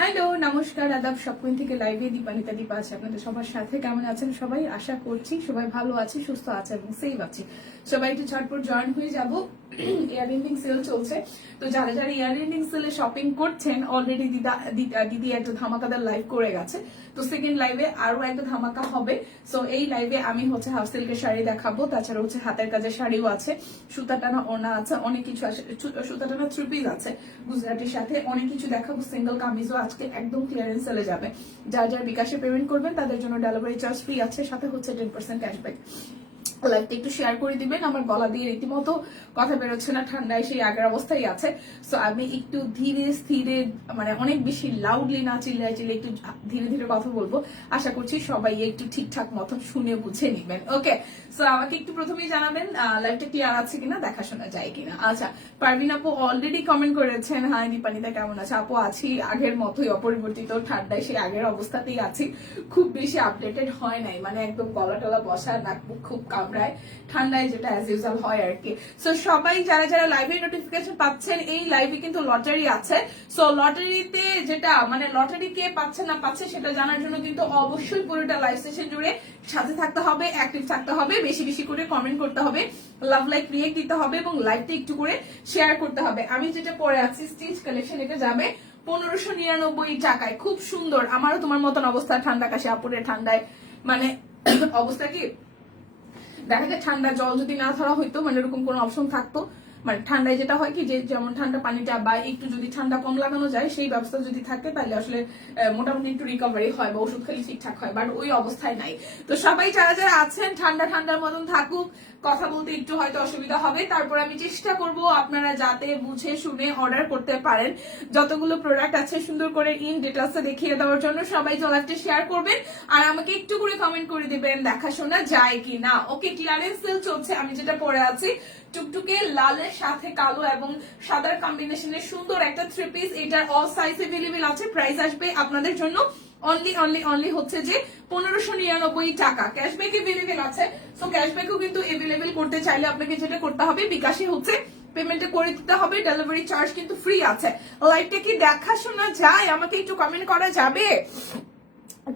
Hello, নমস্কার, আদাব। সবকুইন থেকে লাইভে দীপানিতা দীপা আছে আপনাদের সবার সাথে। কেমন আছেন সবাই? আশা করছি সবাই ভালো আছে, সুস্থ আছে এবং সেফ আছে। সবাই একটু ঝটপট জয়েন হয়ে যাব। ইয়ার এন্ডিং সেল চলছে, তো যারা যারা ইয়ার এন্ডিং সেলে শপিং করছেন অলরেডি দিদি একটা ধামাকাদার লাইভ করে গেছে। তো সেকেন্ড লাইভে আরো একটা ধামাকা হবে। সো এই লাইভে আমি হচ্ছে হাফ সিল্কের শাড়ি দেখাবো, তাছাড়া হচ্ছে হাতের কাজের শাড়িও আছে, সুতা টানা ওড়না আছে, অনেক কিছু আছে, সুতা টানা থ্রি পিস আছে গুজরাটির সাথে, অনেক কিছু দেখাবো। সিঙ্গেল কামিজও আজকে একদম ক্লিয়ারেন্স সেলে যাবে। যার যার বিকাশে পেমেন্ট করবেন তাদের জন্য ডেলিভারি চার্জ ফ্রি আছে, সাথে হচ্ছে 10% ক্যাশব্যাক। লাইভটা একটু শেয়ার করে দিবেন। আমার গলা দিয়ে রীতিমতো কথা বেরোচ্ছে না, ঠান্ডায় সেই আগের অবস্থায় আছে। সো আমি একটু ধীরে স্থিরে, মানে অনেক বেশি লাউডলি না চিল্লায় একটু ধীরে ধীরে কথা বলবো। আশা করছি সবাই একটু ঠিকঠাক মতন শুনে বুঝে নিবেন। ওকে, সো আমাকে একটু প্রথমেই জানাবেন লাইভটা ক্লিয়ার আছে কিনা, দেখাশোনা যায় কিনা। আচ্ছা, পারভিন আপু অলরেডি কমেন্ট করেছেন, হাই দীপানিতা কেমন আছে? আপু আছি আগের মতোই, অপরিবর্তিত, ঠান্ডায় সেই আগের অবস্থাতেই আছি। খুব বেশি আপডেটেড হয় নাই, মানে একদম গলা টলা বসা, নাক মুখ খুব কামড়ায় ঠান্ডায়, যেটা অ্যাজ ইউজুয়াল হয় আর কি। সো সবাই যারা যারা লাইভে নোটিফিকেশন পাচ্ছেন, এই লাইভে কিন্তু লটারি আছে। সো লটারিতে যেটা মানে লটারি কে পাচ্ছে না পাচ্ছে সেটা জানার জন্য কিন্তু অবশ্যই পুরোটা লাইভ সেশন জুড়ে সাথে থাকতে হবে, অ্যাক্টিভ থাকতে হবে, বেশি বেশি করে কমেন্ট করতে হবে, লাভ লাইক রিয়েক্ট দিতে হবে এবং লাইভটা একটু করে শেয়ার করতে হবে। আমি যেটা পরে আছি স্টিচ কালেকশন, এটা যাবে 1599 টাকায়। খুব সুন্দর। আমারও তোমার মতন অবস্থা, ঠান্ডা কাশি, আপুরের ঠান্ডায় মানে অবস্থা কি দেখা যায়, ঠান্ডা জল যদি না ধরা হইতো, মানে এরকম কোনো অপশন থাকতো, মানে ঠান্ডায় যেটা হয় কি, যে যেমন ঠান্ডা পানিটা বা একটু যদি ঠান্ডা কম লাগানো যায় সেই ব্যবস্থা যদি থাকে, তাহলে আসলে মোটামুটি একটু রিকভারি হয় বা ওষুধ খালি ঠিকঠাক হয়, বাট ওই অবস্থায় নাই। তো সবাই যারা যারা আছেন ঠান্ডার মতন থাকুক, কথা বলতে একটু হয়তো অসুবিধা হবে, তারপর আমি চেষ্টা করব আপনারা যাতে বুঝে শুনে অর্ডার করতে পারেন। যতগুলো প্রোডাক্ট আছে সুন্দর করে ইন ডিটেলসে দেখিয়ে দেওয়ার জন্য সবাই লাইভটা শেয়ার করবেন আর আমাকে একটু করে কমেন্ট করে দিবেন দেখাশোনা যায় কি না। ওকে, ক্লিয়ারেন্স সেল চলছে। আমি যেটা পরে আছি টুকটুকে লালের সাথে কালো এবং সাদার কম্বিনেশনের সুন্দর একটা থ্রি পিস, এটার অল সাইজ अवेलेबल আছে। প্রাইস আসবে আপনাদের জন্য অনলি হচ্ছে যে 1599 টাকা। ক্যাশব্যাক अवेलेबल আছে। সো ক্যাশব্যাকও কিন্তু अवेलेबल করতে চাইলে আপনাকে যেটা করতে হবে, বিকাশে হচ্ছে পেমেন্টে করে দিতে হবে, ডেলিভারি চার্জ কিন্তু ফ্রি আছে। লাইভটা কি দেখাশোনা যায়? আমাকে একটু কমেন্ট করা যাবে?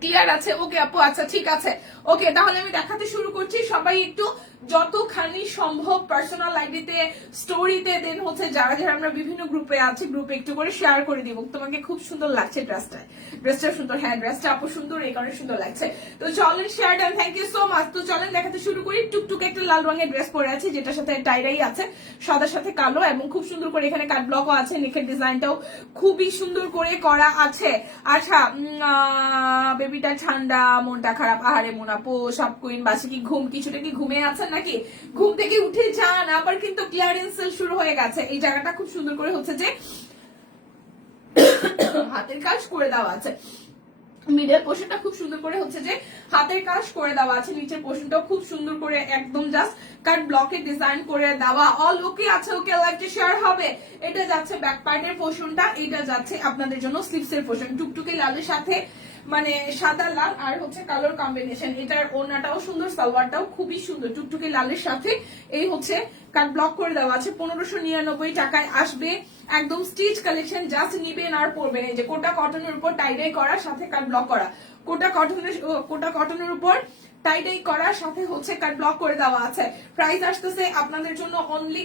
ক্লিয়ার আছে? ওকে আপু, আচ্ছা ঠিক আছে। ওকে, তাহলে আমি দেখাতে শুরু করছি। সবাই একটু যতখানি সম্ভব পার্সোনাল আইডিতে, স্টোরিতে, দেন হচ্ছে যারা যারা আমরা বিভিন্ন গ্রুপে আছি, গ্রুপে একটু করে শেয়ার করে দিব। তোমাকে খুব সুন্দর লাগছে ড্রেসটা সুন্দর। হ্যাঁ, ড্রেসটা আপু সুন্দর, এই কারণে সুন্দর লাগছে। তো চলেন share done, thank you so much. তো চলেন দেখাতে শুরু করি। টুকটুকে একটা লাল রঙের ড্রেস পরে আছে, যেটার সাথে টাইরাই আছে, সাদার সাথে কালো, এবং খুব সুন্দর করে এখানে কাট ব্লকও আছে, নেকের ডিজাইনটাও খুবই সুন্দর করে করা আছে। আচ্ছা, বেবিটা ঠান্ডা, মনটা খারাপ, আহারে মোনাপো, সব কুইন বাসে কি ঘুম, কিছুটা কি ঘুমে আছেন নাকি? ঘুম থেকে উঠে যান, আবার কিন্তু ক্লিয়ারেন্স সেল শুরু হয়ে গেছে। এই জায়গাটা খুব সুন্দর করে হচ্ছে যে হাতের কাজ করে দেওয়া আছে। মিডল পোর্শনটা খুব সুন্দর করে হচ্ছে যে হাতের কাজ করে দেওয়া আছে, নিচের পোর্শনটাও খুব সুন্দর করে একদম জাস্ট কাট ব্লকে ডিজাইন করে দেওয়া। অল ওকে আছে? ওকে, লাইভটা শেয়ার হবে। এটা যাচ্ছে ব্যাক পার্টের পোর্শনটা, এটা যাচ্ছে আপনাদের জন্য স্লিভস এর পোর্শন। টুকটুকে লালের সাথে মানে সাদা লাল আর হচ্ছে কালোর কম্বিনেশন। এটার ওড়নাটাও সুন্দর, সালোয়ারটাও খুবই সুন্দর। টুকটুকে লালের সাথে এই হচ্ছে কাট ব্লক করে দেওয়া আছে। 1599 টাকায় আসবে। একদম স্টিচ কালেকশন, জাস্ট নিবেন আর পরবেন। এই যে কোটা কটনের উপর টাইডাই করা, সাথে কাট ব্লক করা, কোটা কটনের উপর টাইডাই করার সাথে হচ্ছে কাট ব্লক করে দেওয়া আছে। প্রাইস আসতেছে আপনাদের জন্য অনলি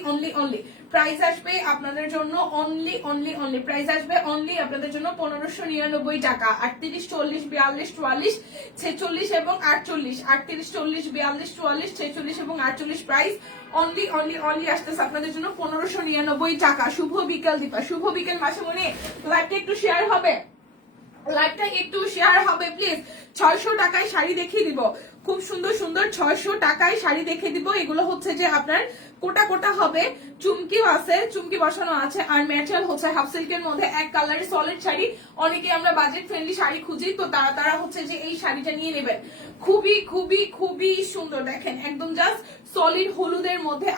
প্রাইস আসবে আপনাদের জন্য অনলি প্রাইস আসবে অনলি আপনাদের জন্য 1599 টাকা। 38, 40, 42, 44, 46 এবং 48, 38, 40, 42, 44, 46 এবং 48 প্রাইস অনলি আসতেছে আপনাদের জন্য 1599 টাকা। শুভ বিকেল দীপা, শুভ বিকেল মাসিমণি। লাইভটা একটু শেয়ার হবে, লাইভটা একটু শেয়ার হবে প্লিজ। 600 টাকায় শাড়ি দেখিয়ে দিব, খুব সুন্দর সুন্দর 600 টাকায় শাড়ি দেখিয়ে দিব। এগুলো হচ্ছে যে আপনার কোটা হবে, চুমকিও আছে, চুমকি বসানো আছে, আর ম্যাটেরিয়াল হচ্ছে হাফ সিল্কের মধ্যে এক কালারের সলিড শাড়ি। অনেকে আমরা বাজেট ফ্রেন্ডলি শাড়ি খুঁজি, তো তারা হচ্ছে যে এই শাড়িটা নিয়ে নেবেন। খুবই সুন্দর। দেখেন একদম জাস্ট সলিড হলুদের মধ্যে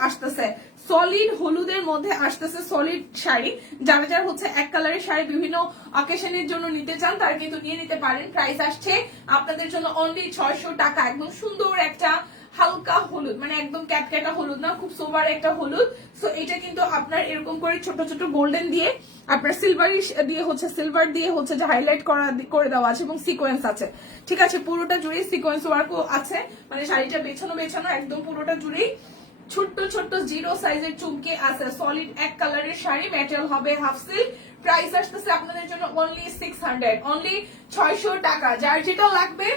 আসতেছে, সলিড শাড়ি। যারা যারা হচ্ছে এক কালারের শাড়ি বিভিন্ন অকেশনের জন্য নিতে চান, তারা কিন্তু নিয়ে নিতে পারেন। প্রাইস আসছে আপনাদের জন্য অনলি 600 টাকা। একদম সুন্দর একটা হালকা হলুদ, মানে একদম ক্যাটক্যাটা হলুদ না, খুব সোবার একটা হলুদ। সো এটা কিন্তু আপনার এরকম করে ছোট ছোট গোল্ডেন দিয়ে আপনার সিলভার দিয়ে হচ্ছে যে হাইলাইট করে দেওয়া আছে এবং সিকোয়েন্স আছে, ঠিক আছে। পুরোটা জুড়ে সিকোয়েন্স ওয়ার্কও আছে, মানে শাড়িটা বেছানো একদম পুরোটা জুড়েই ছোট্ট ছোট্ট 0 সাইজের চুমকে আছে। সলিড এক কালারের শাড়ি, ম্যাটেরিয়াল হবে হাফ সিল্ক। প্রাইস আসতেছে আপনাদের জন্য অনলি 600, অনলি 600 টাকা। যার যেটা লাগবে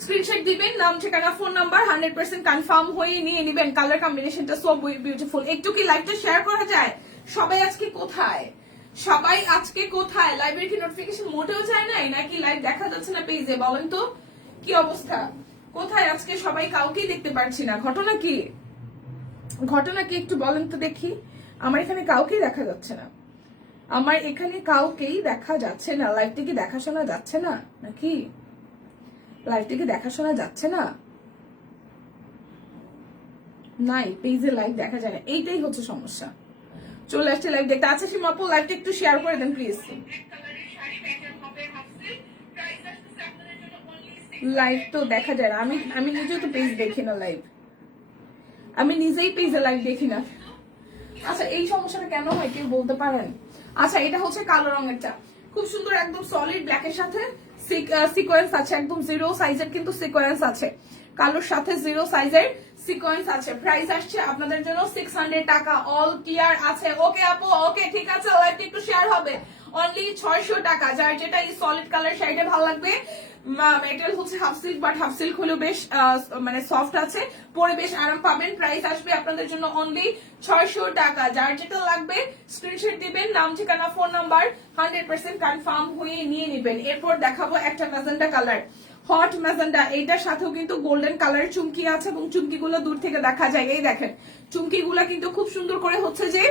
স্ক্রিনশট দিবেন, নাম ঠিকানা ফোন নাম্বার 100% কনফার্ম হয়ে নিয়ে নেবেন। কালার কম্বিনেশনটা সো বিউটিফুল। একটু কি লাইভটা শেয়ার করা যায়? সবাই আজকে কোথায়? লাইভের কি নোটিফিকেশন মোটেও যায় নাই, নাকি লাইভ দেখা যাচ্ছে না পেজে? বলেন তো কি অবস্থা, কোথায় আজকে সবাই? কাউকেই দেখতে পারছি না। ঘটনা কি একটু বলেন তো দেখি। আমার এখানে কাউকেই দেখা যাচ্ছে না, লাইভটা কি দেখাশোনা যাচ্ছে না নাকি? লাইভটা কি দেখাশোনা যাচ্ছে না? নাই, পেজে লাইভ দেখা যায় না, এইটাই হচ্ছে সমস্যা। চলে আসছে লাইভ দেখতে। আচ্ছা সীমাপু, লাইভটা একটু শেয়ার করে দেন প্লিজ। লাইভ তো দেখা যায় না, আমি নিজেও তো পেজ দেখি না লাইভ, আমি নিজেই পেজে লাইভ দেখি না। আচ্ছা এই সমস্যাটা কেন হয় কেউ বলতে পারেন? আচ্ছা এটা হচ্ছে কালো রঙেরটা, খুব সুন্দর একদম সলিড ব্ল্যাকের সাথে সিকোয়েন্স আছে, একদম 0 সাইজের কিন্তু সিকোয়েন্স আছে, কালোর সাথে 0 সাইজের সিকোয়েন্স আছে। প্রাইস আসছে আপনাদের জন্য 600 টাকা। অল ক্লিয়ার আছে? ওকে আপু, ওকে ঠিক আছে, লাইভটা একটু শেয়ার হবে। অনলি 600 টাকা। যার যেটা এই সলিড কালার শাড়িটা ভালো লাগবে, মেটেরিয়াল হচ্ছে half silk, but half silk হলেও বেশ মানে সফট আছে, পরে বেশ আরাম পাবেন। প্রাইস আসবে আপনাদের জন্য অনলি 600 টাকা। যার যেটা লাগবে স্ক্রিনশট দিবেন, নাম ঠিকানা ফোন নাম্বার 100% কনফার্ম হয়ে নিয়ে নেবেন। এরপর দেখাবো একটা ম্যাজেন্টা কালার, হট ম্যাজেন্টা। এইটার সাথেও কিন্তু গোল্ডেন কালারের চুমকি আছে এবং চুমকিগুলো দূর থেকে দেখা যায়। এই দেখেন চুমকিগুলো কিন্তু খুব সুন্দর করে হচ্ছে যে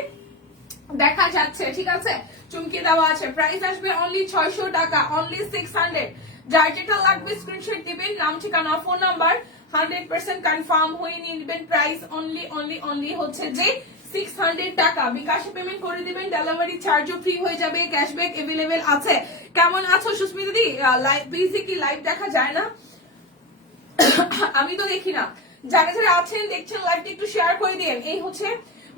দেখা যাচ্ছে, ঠিক আছে, চুমকি দেওয়া আছে। প্রাইস আসবে অনলি 600 টাকা, অনলি 600। যার যেটা লাগবে স্ক্রিনশট দিবেন, নাম ঠিকানা ফোন নাম্বার 100% কনফার্ম হয়ে নিয়ে নেবেন। প্রাইস অনলি হচ্ছে যে 600 টাকা। বিকাশে পেমেন্ট করে দিবেন, ডেলিভারি চার্জও ফ্রি হয়ে যাবে, ক্যাশব্যাক এভেলেবেল আছে। কেমন আছো সুস্মিতা দি? প্লিজ কি লাইভ দেখা যায় না? আমি তো দেখি না। যারা যারা আছেন দেখছেন লাইভটা একটু শেয়ার করে দিন। এই হচ্ছে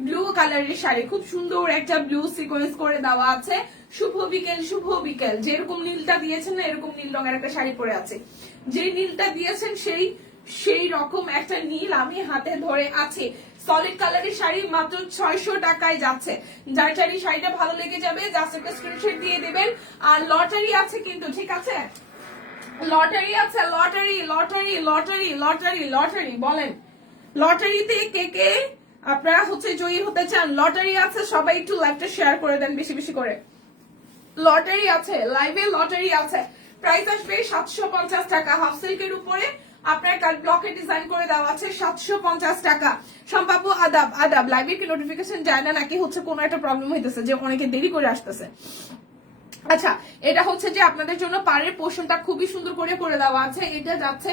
ব্লু কালারের শাড়ি, খুব সুন্দর একটা ব্লু সিকোয়েন্স করে দেওয়া আছে। শুভ বিকেল, যেরকম নীলটা দিয়েছেন না, এরকম নীল রঙের একটা শাড়ি পরে আছে। যে নীলটা দিয়েছেন সেই রকম একটা নীল আমি হাতে ধরে আছি। সলিড কালারের শাড়ি মাত্র 600 টাকায় যাচ্ছে। যার শাড়িটা ভালো লেগে যাবে জাস্ট একটা স্ক্রিনশট দিয়ে দিবেন। আর লটারি আছে কিন্তু, ঠিক আছে, লটারি আছে, লটারি বলেন, লটারিতে কে আপনারা হচ্ছে জয়ী হতে চান? লটারি আছে, সবাই একটু লাইভটা শেয়ার করে দেন বেশি বেশি করে। লটারি আছে, লাইভে লটারি আছে। প্রাইস আসবে 750 টাকা। হাফ সিল্কের উপরে আপনার কাট ব্লকে ডিজাইন করে দেওয়া আছে, 750 টাকা। সম্পাব্য আদাব। লাইভে কি নোটিফিকেশন যায় না, নাকি হচ্ছে কোনো একটা প্রবলেম হইতেছে যে অনেকে দেরি করে আসতেছে? আচ্ছা এটা হচ্ছে যে আপনাদের জন্য পাড়ের পোর্শনটা খুবই সুন্দর করে দেওয়া আছে। এটা যাচ্ছে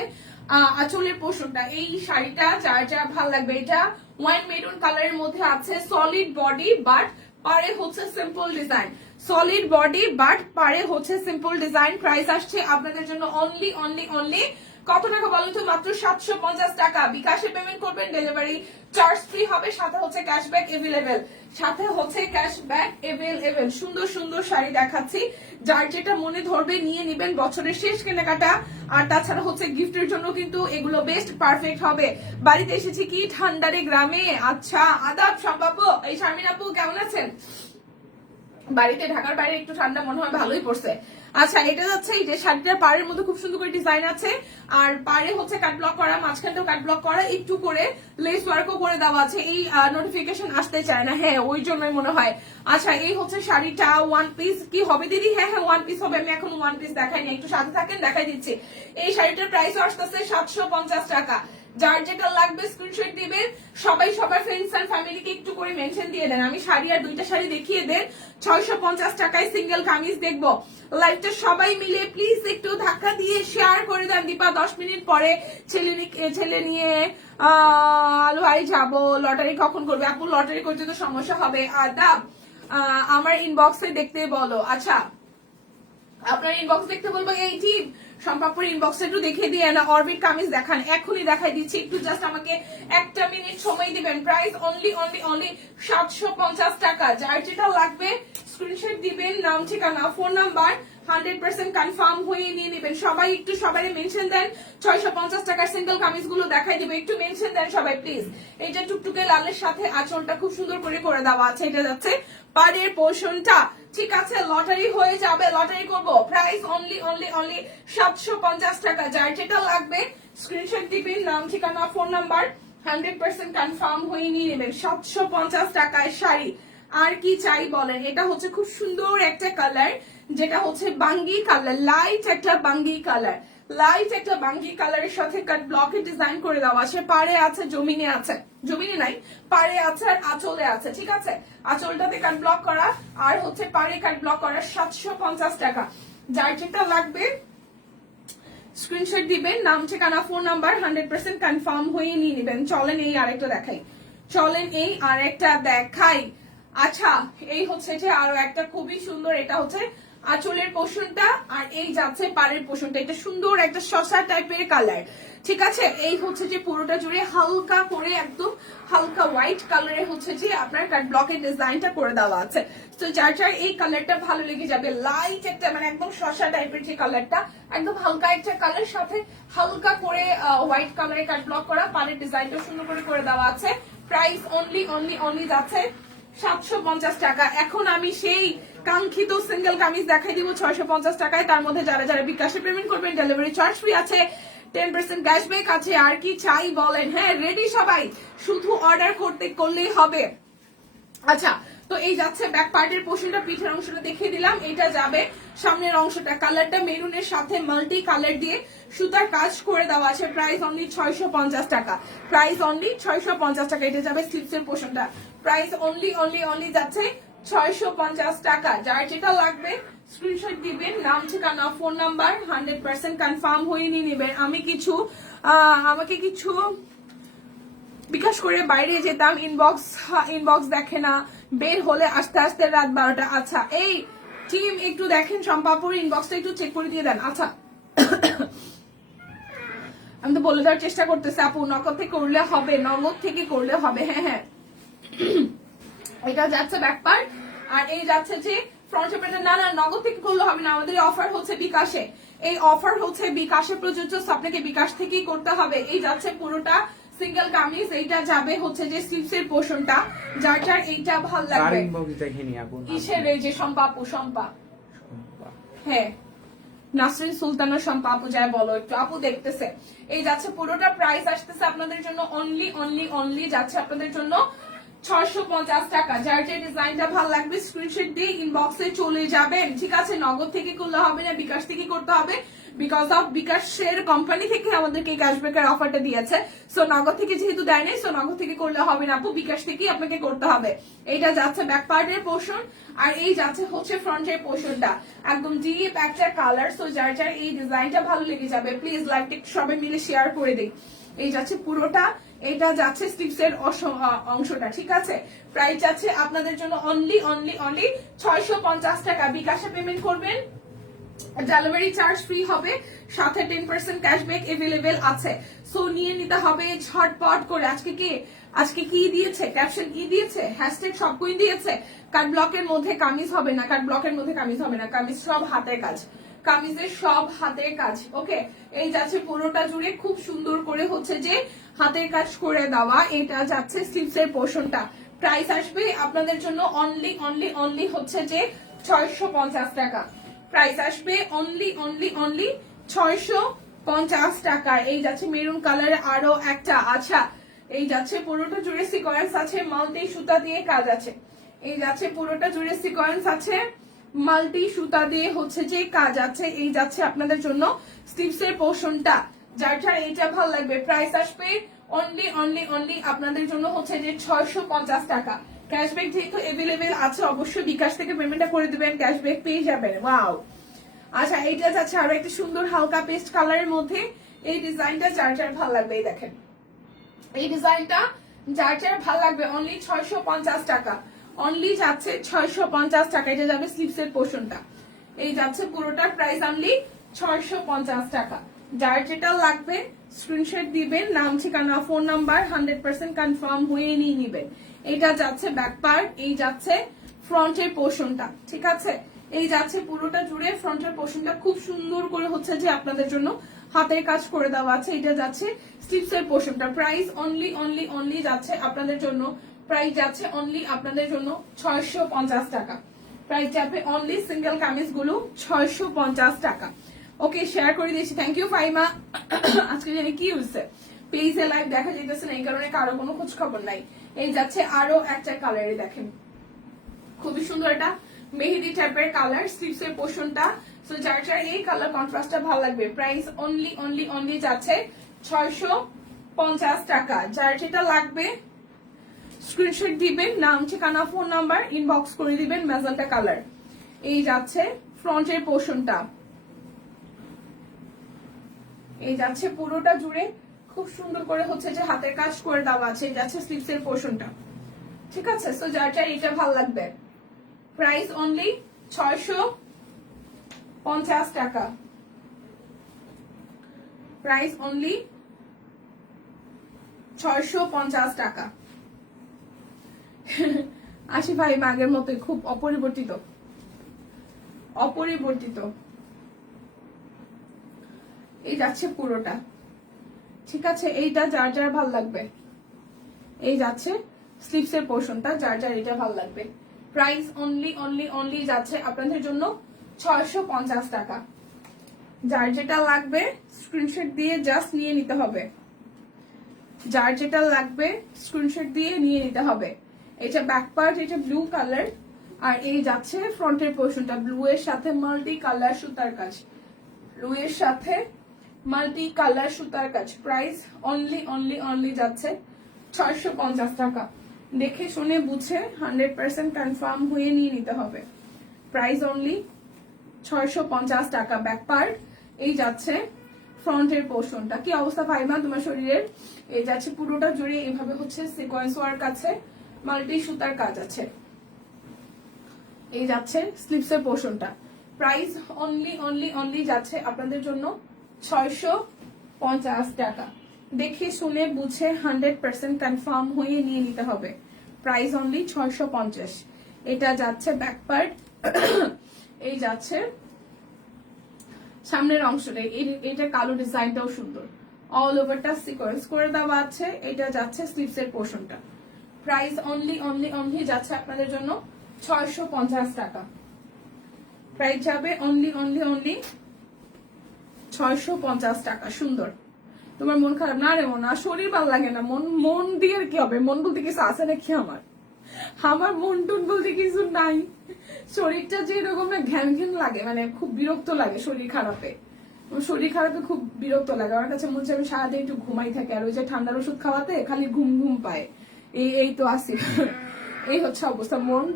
আঁচলের পোর্শনটা। এই শাড়িটা যার ভালো লাগবে, এটা ওয়াইন মেরুন কালারের মধ্যে আছে। সলিড বডি বাট পাড়ে হচ্ছে simple design, solid body but পাড়ে হচ্ছে সিম্পল ডিজাইন। প্রাইস আসছে আপনাদের জন্য অনলি কত টাকা বলেন তো? মাত্র 750 টাকা। বিকাশে পেমেন্ট করবেন, ডেলিভারি চার্জ ফ্রি হবে, সাথে হচ্ছে ক্যাশব্যাক এভেলেবেল। সুন্দর শাড়ি দেখাচ্ছি, যার যেটা মনে ধরবে নিয়ে নেবেন। বছরের শেষ কেনাকাটা আর তাছাড়া হচ্ছে গিফটের জন্য কিন্তু এগুলো বেস্ট পারফেক্ট হবে। বাড়িতে এসেছি কি ঠান্ডারে গ্রামে। আচ্ছা আদাব সম্ভাব্য। এই শারমিন আপু কেমন আছেন? বাড়িতে ঢাকার বাইরে একটু ঠান্ডা মনে হয় ভালোই পড়ছে। আচ্ছা এটা যাচ্ছে এই যে শাড়িটার পাড়ের মধ্যে খুব সুন্দর করে ডিজাইন আছে, আর পাড়ে হচ্ছে কাট ব্লক করা, মাঝখানটাও কাট ব্লক করা, একটু করে লেস ওয়ার্কও করে দেওয়া আছে। এই নোটিফিকেশন আসতে চায় না, হ্যাঁ ওই জন্যই মনে হয়। আচ্ছা এই হচ্ছে শাড়িটা, ওয়ান পিস কি হবে দিদি? হ্যাঁ ওয়ান পিস হবে। আমি এখন ওয়ান পিস দেখাইনি, একটু সাথে থাকেন দেখাই দিচ্ছি। এই শাড়িটার প্রাইস আসতেছে 750 টাকা। যার যেটা লাগবে স্ক্রিনশট দিবেন। সবাই সবার ফ্রেন্ডস এন্ড ফ্যামিলিকে একটু করে মেনশন দিয়ে দেন। আমি শাড়ি আর দুইটা শাড়ি দেখিয়ে দেন। 650 টাকায় সিঙ্গেল কামিজ দেখবো। লাইভটা সবাই মিলে প্লিজ একটু ধাক্কা দিয়ে শেয়ার করে দেন। দীপা 10 মিনিট পরে ছেলে নিয়ে ভাই যাবো। লটারি কখন করবে? আপু লটারি করতে তো সমস্যা হবে। আদাব, আমার ইনবক্সে দেখতে বলো। আচ্ছা আপনার ইনবক্স দেখতে বলবো। এইটি সম্পাপুর ইনবক্সে একটু দেখিয়ে দিয়ে না অরবিট কামিজ দেখান, এখনই দেখাই দিচ্ছি, একটু জাস্ট আমাকে একটা মিনিট সময় দিবেন। প্রাইস অনলি অনলি অনলি 750 টাকা। যার যেটা লাগবে স্ক্রিনশট দিবেন, নাম ঠিকানা ফোন নাম্বার 100% কনফার্ম হয়ে নিয়ে নেবেন। সবাই একটু সবাই মেনশন দেন। 650 টাকার সিঙ্গেল কামিজ গুলো দেখাই দিবে, একটু মেনশন দেন সবাই প্লিজ। এইটা টুকটুকে লালের সাথে আঁচলটা খুব সুন্দর করে দেওয়া আছে। এটা যাচ্ছে পাড়ের পোর্শনটা, ঠিক আছে? লটারি হয়ে যাবে, লটারি করব। প্রাইস অনলি অনলি অনলি 750 টাকা। যার যেটা লাগবে স্ক্রিনশট দিবেন, নাম ঠিকানা ফোন নাম্বার 100% কনফার্ম হয়ে নিয়ে নেবেন। 750 টাকায় শাড়ি, আর কি চাই বলেন? এটা হচ্ছে খুব সুন্দর একটা কালার, যেটা হচ্ছে বাঙ্গি কালার, লাইট একটা বাঙ্গি কালার, লাইট একটা বাঙ্গি কালারের সাথে কাট ব্লকে ডিজাইন করে দেওয়া আছে। পাড়ে আছে, জমিনে আছে, জমিনে নাই, পাড়ে আছে আর আঁচলে আছে, ঠিক আছে? আঁচলটাতে কাট ব্লক করা আর হচ্ছে পাড়ে কাট ব্লক করা। 750 টাকা। যার যেটা লাগবে স্ক্রিনশট দিবেন, নাম ঠিকানা ফোন নাম্বার 100% কনফার্ম হয়ে নিয়ে নেবেন। চলেন এই আরেকটা দেখাই, চলেন এই আরেকটা দেখাই। আচ্ছা, এই হচ্ছে যে আরো একটা খুবই সুন্দর, এটা হচ্ছে আঁচলের পোর্শনটা আর এই যাচ্ছে পাড়ের পোর্শনটা। এটা সুন্দর একটা শসা টাইপের কালার, ঠিক আছে? এই হচ্ছে যে পুরোটা জুড়ে হালকা করে একদম হালকা হোয়াইট কালারে হচ্ছে যে আপনার কাট ব্লকের ডিজাইনটা করে দেওয়া আছে। তো যার যার এই কালারটা ভালো লেগে যাবে, লাইট একটা মানে একদম শসা টাইপের যে কালারটা, একদম হালকা একটা কালার সাথে হালকা করে হোয়াইট কালারে কাট ব্লক করা, পাড়ের ডিজাইনটা সুন্দর করে দেওয়া আছে। প্রাইস অনলি অনলি অনলি যাচ্ছে 750 টাকা। এখন আমি সেই কাঙ্ক্ষিত সিঙ্গেল কামিজ দেখাই দিব 650 টাকায়। তার মধ্যে যারা যারা বিকাশে পেমেন্ট করবেন ডেলিভারি চার্জ ফ্রি আছে, 10% ক্যাশব্যাক আছে। আর কি চাই বলেন? হ্যাঁ রেডি সবাই, শুধু অর্ডার করলেই হবে। আচ্ছা, তো এই যাচ্ছে ব্যাক পার্টের পোর্শনটা, পিঠের অংশটা দেখিয়ে দিলাম। এটা যাবে সামনের অংশটা, কালারটা মেরুনের সাথে মাল্টি কালার দিয়ে সুতার কাজ করে দেওয়া আছে। প্রাইস অনলি 650 টাকা। প্রাইস অনলি 650 টাকা। এটা যাবে স্লিপসের পোর্শনটা। প্রাইস অনলি অনলি অনলি যাচ্ছে 650 টাকা। যার যেটা লাগবে স্ক্রিনশট দিবেন, নাম ঠিকানা ফোন নাম্বার 100% কনফার্ম হয়ে নিয়ে নেবেন। আমাকে কিছু বিকাশ করে বাইরে যেতাম, ইনবক্স দেখে না, বের হলে আস্তে আস্তে রাত 12টা। আচ্ছা, এই টিম একটু দেখেন সম্পাপুর ইনবক্সটা একটু চেক করে দিয়ে দেন। আচ্ছা, আমি তো বলে দেওয়ার চেষ্টা করতেছি আপু, নগদ থেকে করলে হবে, নগদ থেকে করলে হবে। হ্যাঁ হ্যাঁ, এটা যাচ্ছে ব্যাক পার্ট আর এই যাচ্ছে যে ফ্রন্ট শেপটা। না না, নগদ থেকে করলে হবে না, আমাদের অফার হচ্ছে বিকাশে। এই অফার হচ্ছে বিকাশে প্রযোজ্য, আপনাকে বিকাশ থেকেই করতে হবে। এই যাচ্ছে পুরোটা সিঙ্গেল কামিজ, এইটা যাবে হচ্ছে যে স্লিভসের পোর্শনটা। যার যার এইটা ভালো লাগবে, কিসের এই যে সম্পাপু, সম্পা, হ্যাঁ নাসরিন সুলতানা সম্পা আপু যায় বলো একটু, আপু দেখতেছে। এই যাচ্ছে পুরোটা, প্রাইস আসতেছে আপনাদের জন্য অনলি অনলি অনলি যাচ্ছে আপনাদের জন্য 650 টাকা। যার যে ডিজাইনটা ভালো লাগবে স্ক্রিনশট দিয়ে ইনবক্সে চলে যাবেন, ঠিক আছে? নগদ থেকে করলে হবে না, বিকাশ থেকে করতে হবে। বিকজ অফ বিকাশের কোম্পানি থেকে আমাদেরকে ক্যাশব্যাকের অফারটা দিয়েছে। সো নগদ থেকে যেহেতু দেয় নাই, সো নগদ থেকে করলে হবে না আপু, বিকাশ থেকেই আপনাকে করতে হবে। এইটা যাচ্ছে ব্যাক পার্টের পোর্শন আর এই যাচ্ছে হচ্ছে ফ্রন্টের পোর্শনটা, একদম ডিপ একটা কালার। সো যার যার এই ডিজাইনটা ভালো লেগে যাবে প্লিজ লাইকটা সবাই মিলে শেয়ার করে দিই। এই যাচ্ছে পুরোটা, এটা যাচ্ছে স্লিভসের অংশটা, ঠিক আছে? প্রাইস আছে আপনাদের জন্য অনলি অনলি অনলি 650 টাকা। বিকাশে পেমেন্ট করবেন, ডেলিভারি চার্জ ফ্রি হবে, সাথে 10% ক্যাশব্যাক এভেলেবেল আছে। সো নিয়ে নিতে হবে ঝটপট করে। আজকে কি দিয়েছে ক্যাপশন, কি দিয়েছে হ্যাশট্যাগ, সব কুইন দিয়েছে। কাট ব্লকের মধ্যে কামিজ হবে না, কাট ব্লকের মধ্যে কামিজ হবে না, কামিজ সব হাতের কাজ, কামিজের সব হাতের কাজ। ওকে, এই যাচ্ছে পুরোটা জুড়ে খুব সুন্দর করে হচ্ছে যে হাতের কাজ করে দেওয়া। এটা যাচ্ছে স্লিভসের পোর্শনটা। প্রাইস আসবে আপনাদের জন্য অনলি অনলি অনলি হচ্ছে যে 650 টাকা। প্রাইস আসবে অনলি অনলি অনলি 650 টাকা। এই যাচ্ছে মেরুন কালার আরো একটা। আচ্ছা, এই যাচ্ছে পুরোটা জুড়ে সিকোয়েন্স আছে, মাল্টি সুতা দিয়ে কাজ আছে। এই যাচ্ছে পুরোটা জুড়ে সিকোয়েন্স আছে, মাল্টি সুতা দিয়ে হচ্ছে যে কাজ আছে। এই যাচ্ছে আপনাদের জন্য স্লিভসের পোর্শনটা। যার যার এইটা ভালো লাগবে প্রাইস আসবে অনলি অনলি অনলি আপনাদের জন্য হচ্ছে যে 650 টাকা। ক্যাশব্যাক যেহেতু এভেলেবেল আছে, অবশ্যই বিকাশ থেকে পেমেন্টটা করে দিবেন, ক্যাশব্যাক পেয়ে যাবেন। ওয়াও, আচ্ছা এইটা যাচ্ছে আরো একটা সুন্দর হালকা পেস্ট কালারের মধ্যে। এই ডিজাইনটা যার যার ভালো লাগবে, এই দেখেন এই ডিজাইনটা যার যার ভালো লাগবে অনলি 650 টাকা। অনলি যাচ্ছে 650 টাকা। এটা যাবে স্লিভসের পোর্শনটা। এই যাচ্ছে পুরোটার প্রাইস অনলি 650 টাকা। যার যেটা লাগবে স্ক্রিনশট দিবেন, নাম ঠিকানা ফোন নাম্বার 100% কনফার্ম হয়ে নিয়ে নিবেন। এটা যাচ্ছে ব্যাক পার্ট, এই যাচ্ছে ফ্রন্টের পোর্শনটা, ঠিক আছে? এই যাচ্ছে পুরোটা জুড়ে ফ্রন্টের পোর্শনটা খুব সুন্দর করে হচ্ছে যে আপনাদের জন্য হাতের কাজ করে দেওয়া আছে। এটা যাচ্ছে স্লিপসের পোর্শনটা। প্রাইস অনলি অনলি অনলি যাচ্ছে আপনাদের জন্য, প্রাইস যাচ্ছে অনলি আপনাদের জন্য 650 টাকা। প্রাইস যাবে অনলি সিঙ্গেল কামিজ গুলো 650 টাকা। ওকে, শেয়ার করে দিয়েছি। Thank you Faima. আজকে জানি কি হয়েছে, পেজে লাইভ দেখা যাইতেছে না, এই কারণে কারো কোনো খোঁজ খবর নাই। এই যাচ্ছে আরো একটা কালারে, দেখেন খুবই সুন্দর, এটা মেহেদি টাইপের কালার, স্লিভস এর পোর্শনটা। সো যার যার এই কালার কন্ট্রাস্টটা ভালো লাগবে, প্রাইস অনলি অনলি অনলি যাচ্ছে 650 টাকা। যার যেটা লাগবে স্ক্রিনশট দিবেন, নাম ঠিকানা ফোন নাম্বার ইনবক্স করে দিবেন। ম্যাজেন্টা কালার, এই যাচ্ছে ফ্রন্টের পোর্শনটা, এই যাচ্ছে পুরোটা জুড়ে খুব সুন্দর করে হচ্ছে যে হাতের কাজ করে দেওয়া আছে। এই যাচ্ছে স্লিভস এর পোর্শনটা, ঠিক আছে? সো যার যার এটা ভালো লাগবে, প্রাইস অনলি 650 টাকা। প্রাইস অনলি 650 টাকা। আশি ভাই আগের মতোই খুব অপরিবর্তিত, অপরিবর্তিত। এই যাচ্ছে পুরোটা, ঠিক আছে? এইটা যার যার ভাল লাগবে, এই যাচ্ছে স্লিভস এর পোর্শনটা, যার যার এটা ভাল লাগবে। প্রাইস অনলি অনলি অনলি যাচ্ছে আপনাদের জন্য 650 টাকা। যার যেটা লাগবে স্ক্রিনশট দিয়ে জাস্ট নিয়ে নিতে হবে, যার যেটা লাগবে স্ক্রিনশট দিয়ে নিয়ে নিতে হবে। এটা ব্যাক পার্ট, এটা ব্লু কালার, আর এই যাচ্ছে ফ্রন্টের পোর্শনটা ব্লু এর সাথে মাল্টি কালার সুতার কাজ, ব্লু এর সাথে মাল্টি কালার সুতার কাজ। প্রাইস অনলি অনলি অনলি যাচ্ছে 650 টাকা। দেখে শুনে বুঝে 100% কনফার্ম হয়ে নিয়ে নিতে হবে। প্রাইস অনলি 650 টাকা। ব্যাক পার্ট, এই যাচ্ছে ফ্রন্টের পোর্শনটা। কি অবস্থা ফাইমা তোমার শরীরের? এই যাচ্ছে পুরোটা জুড়ে এভাবে হচ্ছে সিকোয়েন্স ওয়ার্ক আছে, মাল্টি সুতার কাজ আছে। এই যাচ্ছে স্লিভস এর পোর্শনটা। প্রাইস অনলি অনলি অনলি যাচ্ছে আপনাদের জন্য 650 টাকা। দেখে শুনে বুঝে 100% কনফার্ম হয়ে নিয়ে নিতে হবে। Price only 650। এটা যাচ্ছে ব্যাক পার্ট, এই যাচ্ছে সামনের অংশটা, এটা কালো ডিজাইনটাও সুন্দর, অল ওভারটা সিকোয়েন্স করে দেওয়া আছে। এটা যাচ্ছে স্লিভস এর পোর্শনটা। প্রাইস অনলি অনলি অনলি যাচ্ছে আপনাদের জন্য 650 টাকা। প্রাইস যাবে অনলি অনলি অনলি 650 টাকা। সুন্দর। তোমার মন খারাপ না রে? মন শরীর ভালো লাগে না, মন মন দিয়ে কি হবে? মন বলতে কিছু আছে নাকি? আমার মন টুন বলতে কিছু নাই। শরীরটা যে এরকম না ঘ্যান ঘ্যান লাগে, মানে খুব বিরক্ত লাগে শরীর খারাপে। শরীর খারাপে খুব বিরক্ত লাগে। আমার কাছে মনে হচ্ছে আমি সারাদিন একটু ঘুমাই থাকি, আর ওই যে ঠান্ডার ওষুধ খাওয়াতে খালি ঘুম ঘুম পায়। এই তো আসি, এই হচ্ছে অবস্থা। মন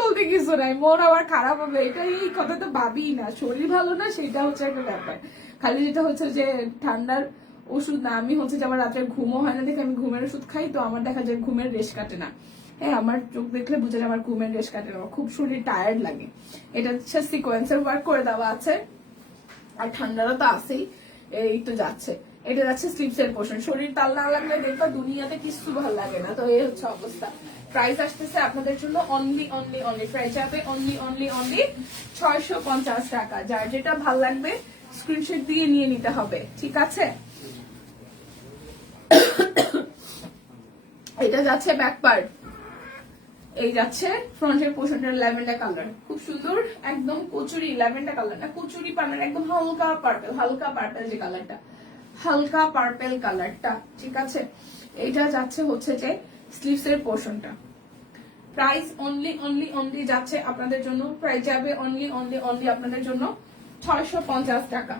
বলতে কিছু নাই, মন আবার খারাপ হবে এটা এই কথা তো ভাবি না। শরীর ভালো না সেটা হচ্ছে একটা ব্যাপার, খালি যেটা হচ্ছে যে ঠান্ডার ওষুধ না। আমি হচ্ছে যে আমার রাত্রে ঘুমও হয় না দেখে আমি ঘুমের ওষুধ খাই, তো আমার দেখা যায় ঘুমের রেশ কাটে না। হ্যাঁ, আমার চোখ দেখলে বুঝে যায় আমার ঘুমের রেশ কাটে না, খুব শরীর টায়ার্ড লাগে। এটা হচ্ছে সিকোয়েন্সের ওয়ার্ক করে দেওয়া আছে, আর ঠান্ডারও তো আছেই। এই তো যাচ্ছে, এটা যাচ্ছে স্লিভস এর পোর্শন। শরীর তাল না লাগলে দেখবা দুনিয়াতে কিছু ভালো লাগে না। তো এই হচ্ছে অবস্থা। প্রাইস আসতেছে আপনাদের জন্য অনলি অনলি অনলি, প্রাইস যাবে অনলি অনলি অনলি 650 টাকা। যার যেটা ভাল লাগবে স্ক্রিনশট দিয়ে নিয়ে নিতে হবে, ঠিক আছে? এটা যাচ্ছে ব্যাক পার্ট, এই যাচ্ছে ফ্রন্টের পোর্শনটার ল্যাভেন্ডার কালার, খুব সুন্দর একদম কচুরি ল্যাভেন্ডার কালার না, কচুরি পানার একদম হালকা পার্পেল, হালকা পার্পেল যে কালারটা, হালকা পার্পেল কালারটা, ঠিক আছে? এটা যাচ্ছে হচ্ছে যে স্লিভস এর পোর্শনটা। প্রাইস অনলি অনলি অনলি যাচ্ছে আপনাদের জন্য, প্রাইস যাবে অনলি অনলি অনলি আপনাদের জন্য 650 টাকা।